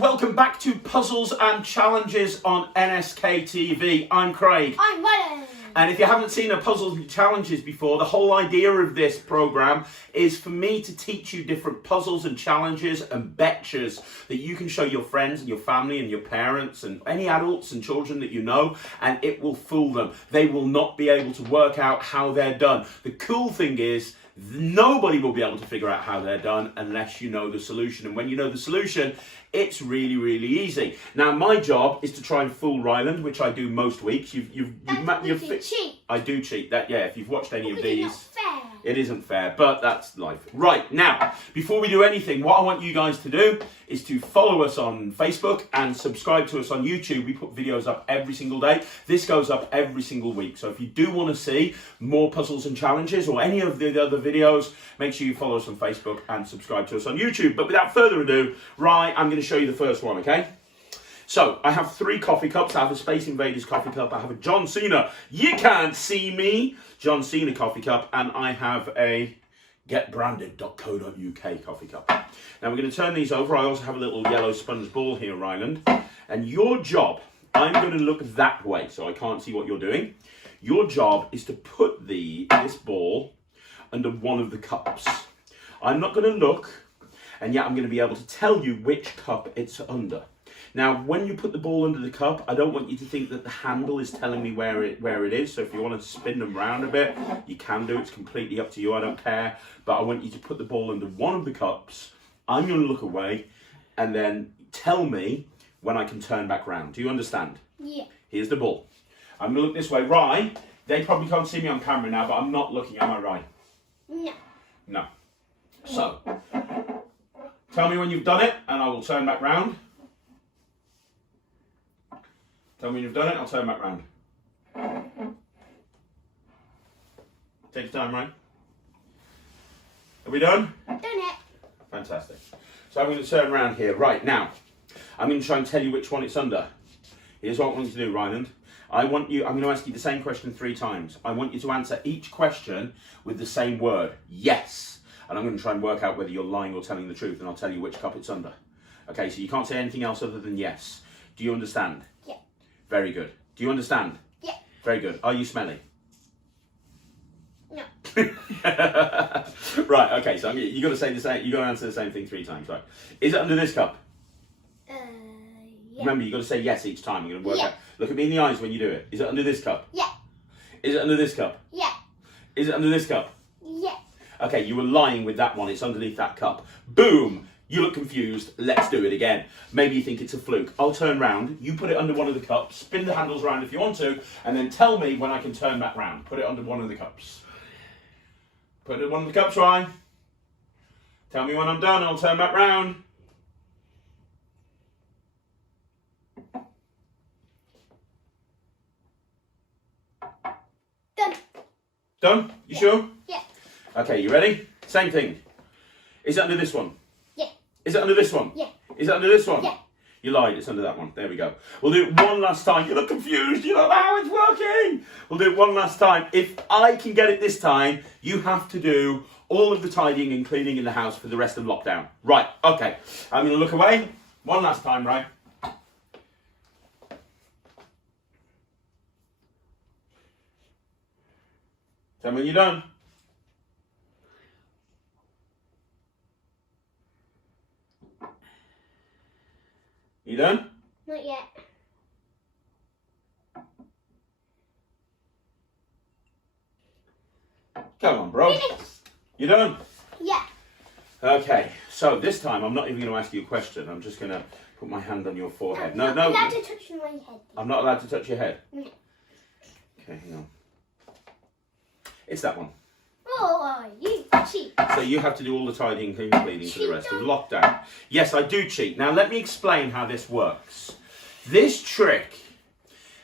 welcome back to Puzzles and Challenges on NSK TV. I'm Craig. I'm Ryan. And if you haven't seen a Puzzles and Challenges before, the whole idea of this programme is for me to teach you different puzzles and challenges and betches that you can show your friends and your family and your parents and any adults and children that you know, and it will fool them. They will not be able to work out how they're done. The cool thing is, nobody will be able to figure out how they're done unless you know the solution. And when you know the solution, it's really, really easy. Now, my job is to try and fool Ryland, which I do most weeks. Cheat. I do cheat. That, yeah, if you've watched any of Because it's these. not fair. It isn't fair, but that's life. Right, now, before we do anything, what I want you guys to do is to follow us on Facebook and subscribe to us on YouTube. We put videos up every single day. This goes up every single week. So if you do want to see more puzzles and challenges or any of the other videos, make sure you follow us on Facebook and subscribe to us on YouTube. But without further ado, right, I'm going to show you the first one, okay? So, I have 3 coffee cups. I have a Space Invaders coffee cup. I have a John Cena, you can't see me, John Cena coffee cup. And I have a getbranded.co.uk coffee cup. Now, we're going to turn these over. I also have a little yellow sponge ball here, Ryland. And your job, I'm going to look that way so I can't see what you're doing. Your job is to put this ball under one of the cups. I'm not going to look, and yet I'm going to be able to tell you which cup it's under. Now, when you put the ball under the cup, I don't want you to think that the handle is telling me where it is. So if you want to spin them round a bit, you can do. It's completely up to you. I don't care. But I want you to put the ball under one of the cups. I'm going to look away and then tell me when I can turn back round. Do you understand? Yeah. Here's the ball. I'm going to look this way. Right. They probably can't see me on camera now, but I'm not looking. Am I right? No. No. So, tell me when you've done it and I will turn back round. Tell me when you've done it, I'll turn back round. Take your time, right? Are we done? Done it. Fantastic. So I'm going to turn around here. Right, now, I'm going to try and tell you which one it's under. Here's what I want you to do, Ryland. I'm going to ask you the same question 3 times. I want you to answer each question with the same word, yes. And I'm going to try and work out whether you're lying or telling the truth, and I'll tell you which cup it's under. Okay, so you can't say anything else other than yes. Do you understand? Yeah. Very good. Do you understand? Yeah. Very good. Are you smelly? No. Right, okay, so you got to say the same, you got to answer the same thing 3 times, right? Is it under this cup? Yeah. Remember, you got to say yes each time. You're going to work Yeah. out. Look at me in the eyes when you do it. Is it under this cup? Yeah. Is it under this cup? Yeah. Is it under this cup? Yeah. Okay, you were lying with that one. It's underneath that cup. Boom! You look confused. Let's do it again. Maybe you think it's a fluke. I'll turn round. You put it under one of the cups. Spin the handles around if you want to. And then tell me when I can turn back round. Put it under one of the cups. Put it under one of the cups, Ryan. Tell me when I'm done. I'll turn back round. Done. Done? You sure? Yeah. Okay, you ready? Same thing. Is it under this one? Yeah. Is it under this one? Yeah. Is it under this one? Yeah. You lied, it's under that one. There we go. We'll do it one last time. You look confused. You don't know how it's working. We'll do it one last time. If I can get it this time, you have to do all of the tidying and cleaning in the house for the rest of lockdown. Right, okay. I'm going to look away. One last time, right? Tell me when you're done. You done? Not yet. Come on, bro. Finished. You done? Yeah. Okay, so this time I'm not even going to ask you a question. I'm just going to put my hand on your forehead. No, I'm no. allowed to touch my head. I'm not allowed to touch your head. No. Okay, hang on. It's that one. Oh, you cheat. So you have to do all the tidying and cleaning for the rest of lockdown. Yes, I do cheat. Now let me explain how this works. This trick,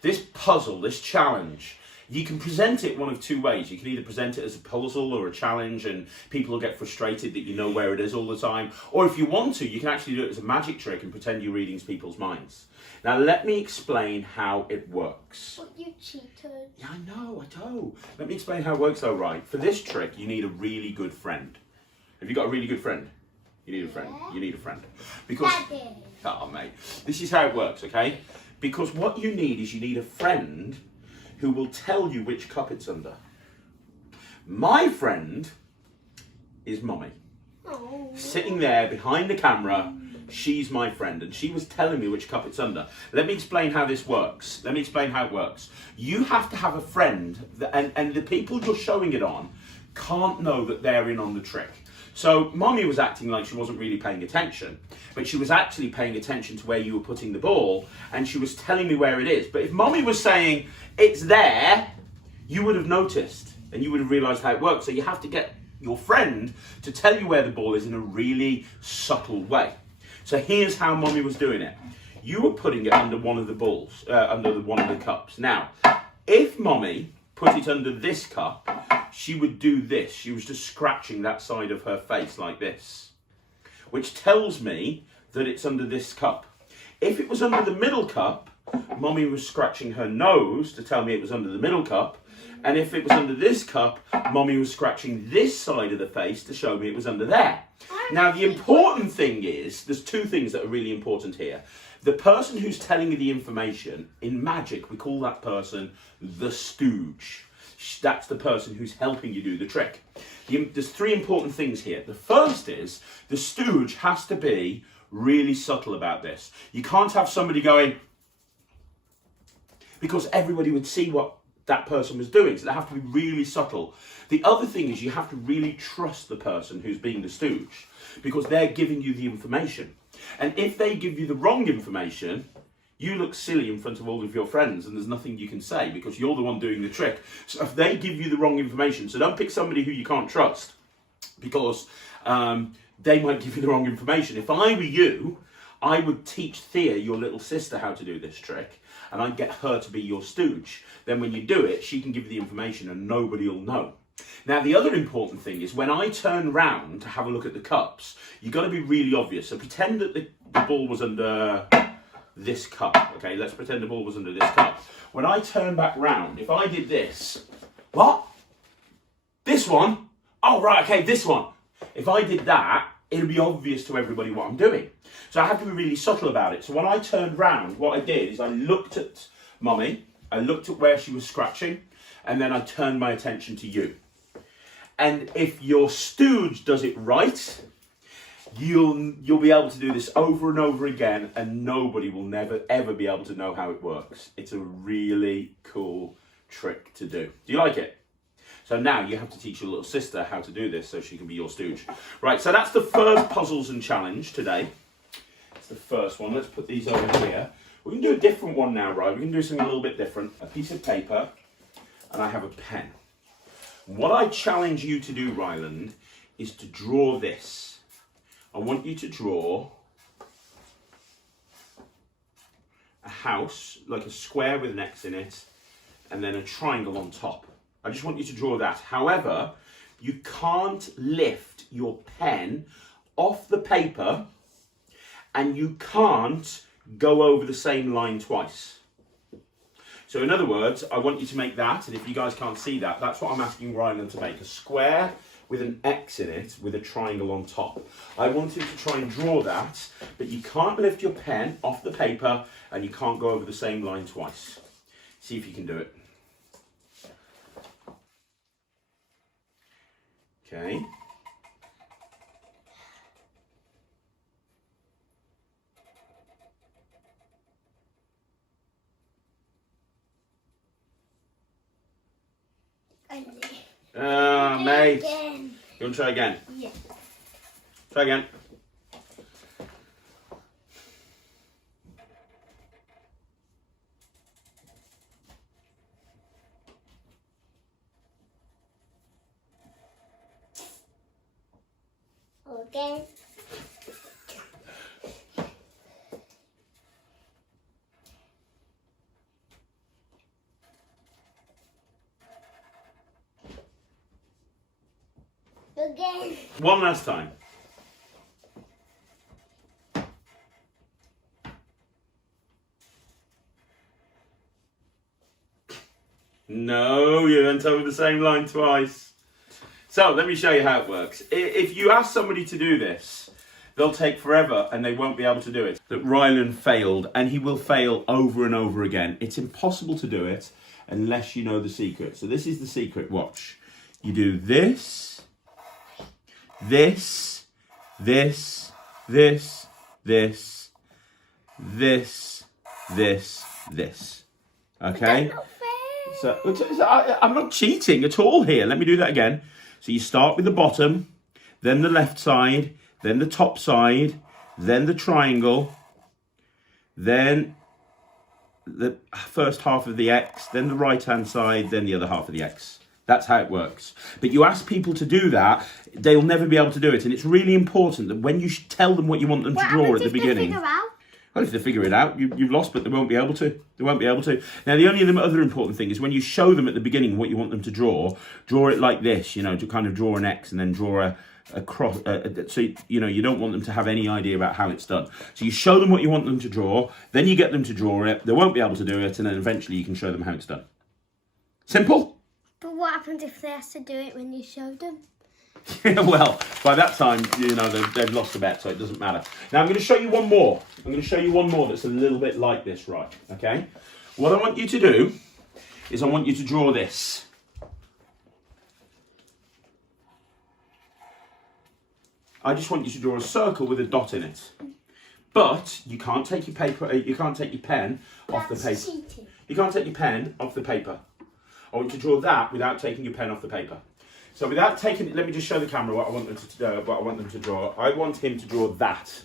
this puzzle, this challenge, you can present it one of 2 ways. You can either present it as a puzzle or a challenge and people will get frustrated that you know where it is all the time. Or if you want to, you can actually do it as a magic trick and pretend you're reading people's minds. Now let me explain how it works. But you cheated. Yeah, I know, I know. Let me explain how it works though, right? For this trick, you need a really good friend. Have you got a really good friend? You need a friend. Yeah. You need a friend. Because, Daddy. oh mate, this is how it works, okay? Because what you need a friend who will tell you which cup it's under. My friend is Mommy. Oh. Sitting there behind the camera, she's my friend, and she was telling me which cup it's under. Let me explain how this works. Let me explain how it works. You have to have a friend, and the people you're showing it on can't know that they're in on the trick. So Mommy was acting like she wasn't really paying attention, but she was actually paying attention to where you were putting the ball, and she was telling me where it is. But if Mommy was saying, it's there, you would have noticed, and you would have realised how it works. So you have to get your friend to tell you where the ball is in a really subtle way. So here's how Mommy was doing it. You were putting it under one of the balls, one of the cups. Now, if Mommy put it under this cup, she would do this. She was just scratching that side of her face like this, which tells me that it's under this cup. If it was under the middle cup, Mommy was scratching her nose to tell me it was under the middle cup. And if it was under this cup, Mommy was scratching this side of the face to show me it was under there. Now, the important thing is, there's two things that are really important here. The person who's telling you the information, in magic, we call that person the stooge. That's the person who's helping you do the trick. There's three important things here. The first is, the stooge has to be really subtle about this. You can't have somebody going, because everybody would see what that person was doing, so they have to be really subtle. The other thing is you have to really trust the person who's being the stooge, because they're giving you the information. And if they give you the wrong information, you look silly in front of all of your friends, and there's nothing you can say because you're the one doing the trick. So if they give you the wrong information, so don't pick somebody who you can't trust, because they might give you the wrong information. If I were you, I would teach Thea, your little sister, how to do this trick, and I'd get her to be your stooge. Then when you do it, she can give you the information and nobody will know. Now, the other important thing is when I turn round to have a look at the cups, you've got to be really obvious. So pretend that the ball was under this cup. Okay, let's pretend the ball was under this cup. When I turn back round, if I did this, what? This one? Oh, right, okay, this one. If I did that, it'll be obvious to everybody what I'm doing. So I have to be really subtle about it. So when I turned round, what I did is I looked at Mummy, I looked at where she was scratching, and then I turned my attention to you. And if your stooge does it right, you'll be able to do this over and over again, and nobody will never ever be able to know how it works. It's a really cool trick to do. Do you like it? So now you have to teach your little sister how to do this so she can be your stooge. Right, so that's the first puzzles and challenge today. It's the first one. Let's put these over here. We can do a different one now, right? We can do something a little bit different. A piece of paper, and I have a pen. What I challenge you to do, Ryland, is to draw this. I want you to draw a house, like a square with an X in it, and then a triangle on top. I just want you to draw that. However, you can't lift your pen off the paper, and you can't go over the same line twice. So in other words, I want you to make that, and if you guys can't see that, that's what I'm asking Ryland to make. A square with an X in it with a triangle on top. I want you to try and draw that, but you can't lift your pen off the paper, and you can't go over the same line twice. See if you can do it. Okay. Mate. Again. You want to try again? Yeah. Try again. Again. Again. One last time. No, you went over the same line twice. So let me show you how it works. If you ask somebody to do this, they'll take forever and they won't be able to do it. That Ryland failed, and he will fail over and over again. It's impossible to do it unless you know the secret. So this is the secret. Watch. You do this, this, this, this, this, this, this, this. Okay? So I'm not cheating at all here. Let me do that again. So you start with the bottom, then the left side, then the top side, then the triangle, then the first half of the X, then the right-hand side, then the other half of the X. That's how it works. But you ask people to do that, they'll never be able to do it. And it's really important that when you tell them what you want them to draw at the beginning. Well, if they figure it out, you've lost, but they won't be able to. They won't be able to. Now, the only other important thing is when you show them at the beginning what you want them to draw it like this, you know, to kind of draw an X and then draw a cross. So, you know, you don't want them to have any idea about how it's done. So you show them what you want them to draw, then you get them to draw it. They won't be able to do it, and then eventually you can show them how it's done. Simple? But what happens if they have to do it when you show them? Well, by that time, you know, they've lost the bet, so it doesn't matter. Now, I'm going to show you one more. I'm going to show you one more that's a little bit like this, right? Okay? What I want you to do is I want you to draw this. I just want you to draw a circle with a dot in it. But you can't take your paper, you can't take your pen off the paper. Cheating. You can't take your pen off the paper. I want you to draw that without taking your pen off the paper. So without taking it, let me just show the camera what I want them to draw. I want him to draw that.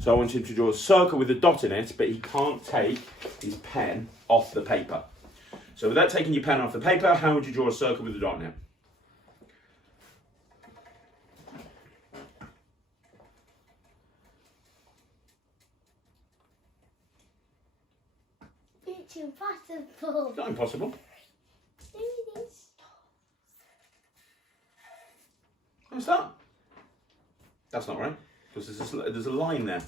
So I want him to draw a circle with a dot in it, but he can't take his pen off the paper. So without taking your pen off the paper, how would you draw a circle with a dot in it? It's impossible. It's not impossible. Maybe it is. What's that? That's not right, because there's a line there.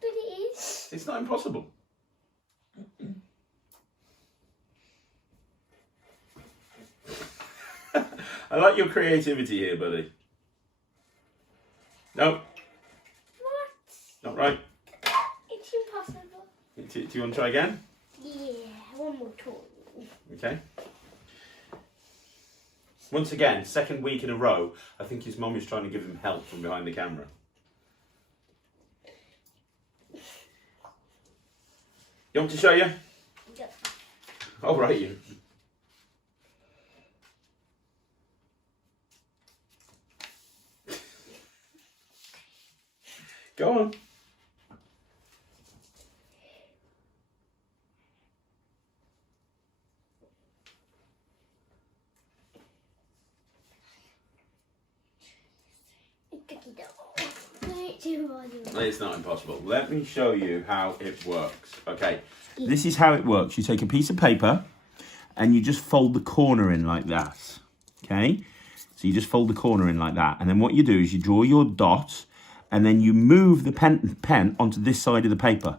But it is. It's not impossible. I like your creativity here, buddy. No, What? not right. It's impossible. Do you want to try again? Yeah, one more time. Okay. Once again, second week in a row, I think his mum is trying to give him help from behind the camera. You want me to show you? Yeah. All right, you. Go on. It's not impossible. Let me show you how it works. Okay, this is how it works. You take a piece of paper and you just fold the corner in like that. Okay, so you just fold the corner in like that. And then what you do is you draw your dot and then you move the pen onto this side of the paper.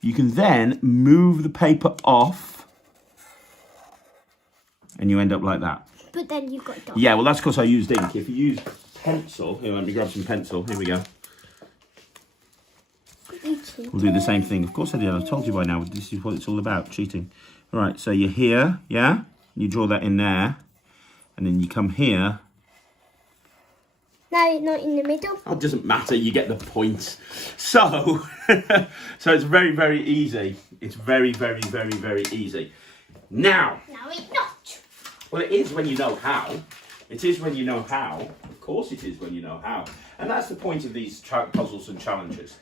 You can then move the paper off and you end up like that. But then you've got dots. Yeah, well, that's because I used ink. If you use pencil, here, let me grab some pencil. Here we go. We'll do the same thing. Of course I did. I told you by now. This is what it's all about, cheating. All right, so you're here, yeah? You draw that in there. And then you come here. No, not in the middle. Oh, it doesn't matter. You get the point. So, so it's very, very easy. It's very, very, very, very easy. Now. No, it's not. Well, it is when you know how. It is when you know how. Of course it is when you know how. And that's the point of these puzzles and challenges.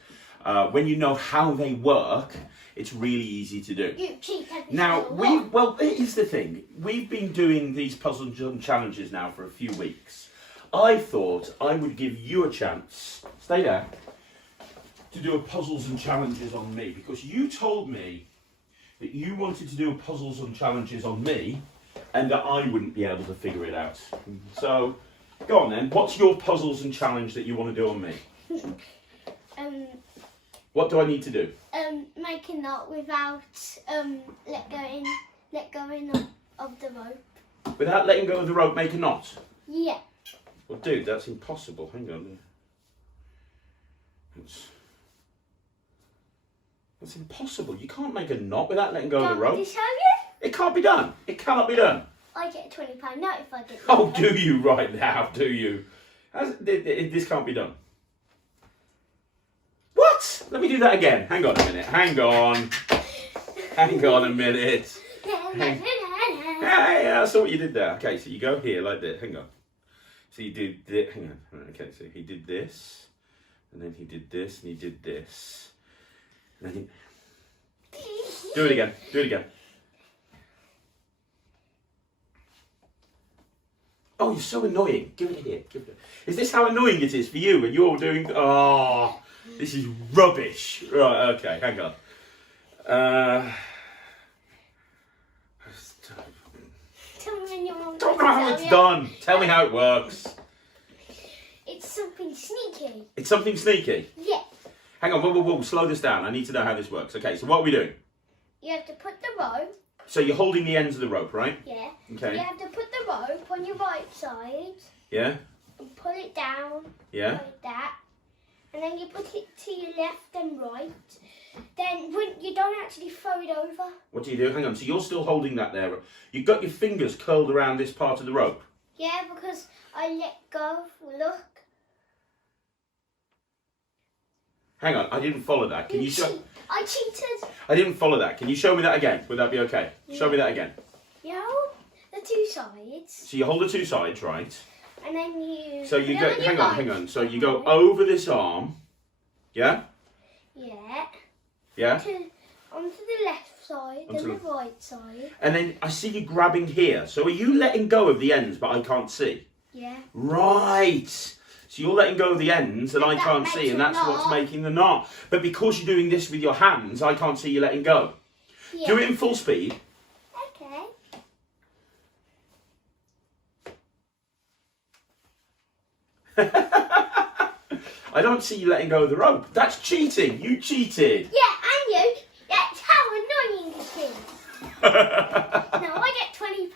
When you know how they work, it's really easy to do. You cheat every Now, single one. well, here's the thing. We've been doing these puzzles and challenges now for a few weeks. I thought I would give you a chance, stay there, to do a puzzles and challenges on me, because you told me that you wanted to do puzzles and challenges on me and that I wouldn't be able to figure it out. So, go on then. What's your puzzles and challenge that you want to do on me? What do I need to do? Make a knot without let going of the rope. Without letting go of the rope, make a knot? Yeah. Well, dude, that's impossible. Hang on. That's impossible. You can't make a knot without letting go of the rope. Did I show you? It can't be done. It cannot be done. I get a £20 note if I get Oh, do you right now? Do you? This can't be done. What? Let me do that again. Hang on a minute. Hang on. Hang on a minute. Yeah, I saw what you did there. Okay, so you go here like this. Hang on. So you did this. Hang on. Okay, so he did this. And then he did this. And he did this. And then he... Do it again. Do it again. Oh, you're so annoying. Give it here. Give it. Is this how annoying it is for you when you're doing... Oh, this is rubbish. Right, okay, hang on. Tell me when you want Don't know how it's done. Tell me how it works. It's something sneaky. It's something sneaky? Yeah. Hang on, whoa, slow this down. I need to know how this works. Okay, so what are we doing? You have to put the rope. So you're holding the ends of the rope, right? Yeah. Okay. You have to put the rope on your right side. Yeah? And pull it down. Yeah? Like that. And then you put it to your left and right. Then when you don't actually throw it over. What do you do? Hang on, so you're still holding that there. You've got your fingers curled around this part of the rope. Yeah, because I let go. Look. Hang on, I didn't follow that. Can you show... I cheated. I didn't follow that. Can you show me that again? Would that be okay? Yeah. Show me that again. You hold the two sides. So you hold the two sides, right? And then you... So you go... Hang on. So you go Right. over this arm. Yeah? Yeah. Yeah? Onto the left side, then the right side. And then I see you grabbing here. So are you letting go of the ends, but I can't see? Yeah. Right. So you're letting go of the ends and I that can't makes see, and a that's what's knot. making the knot. But because you're doing this with your hands, I can't see you letting go. Yeah. Do it in full speed. Okay. I don't see you letting go of the rope. That's cheating. You cheated. Yeah, and you. That's how annoying it is. Now I get £20.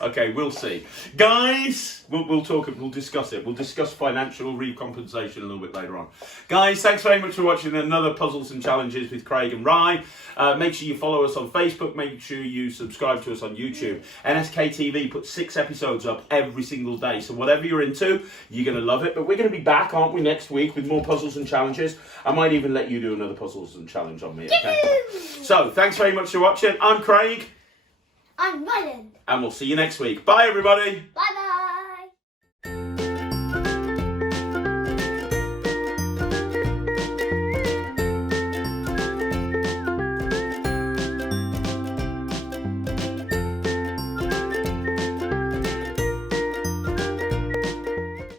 Okay, we'll see. Guys, we'll talk, we'll discuss it. We'll discuss financial recompensation a little bit later on. Guys, thanks very much for watching another Puzzles and Challenges with Craig and Rye. Make sure you follow us on Facebook. Make sure you subscribe to us on YouTube. NSK TV puts 6 episodes up every single day. So whatever you're into, you're going to love it. But we're going to be back, aren't we, next week with more Puzzles and Challenges. I might even let you do another Puzzles and Challenge on me. Okay? So, thanks very much for watching. I'm Craig. I'm Ryland. And we'll see you next week. Bye, everybody. Bye.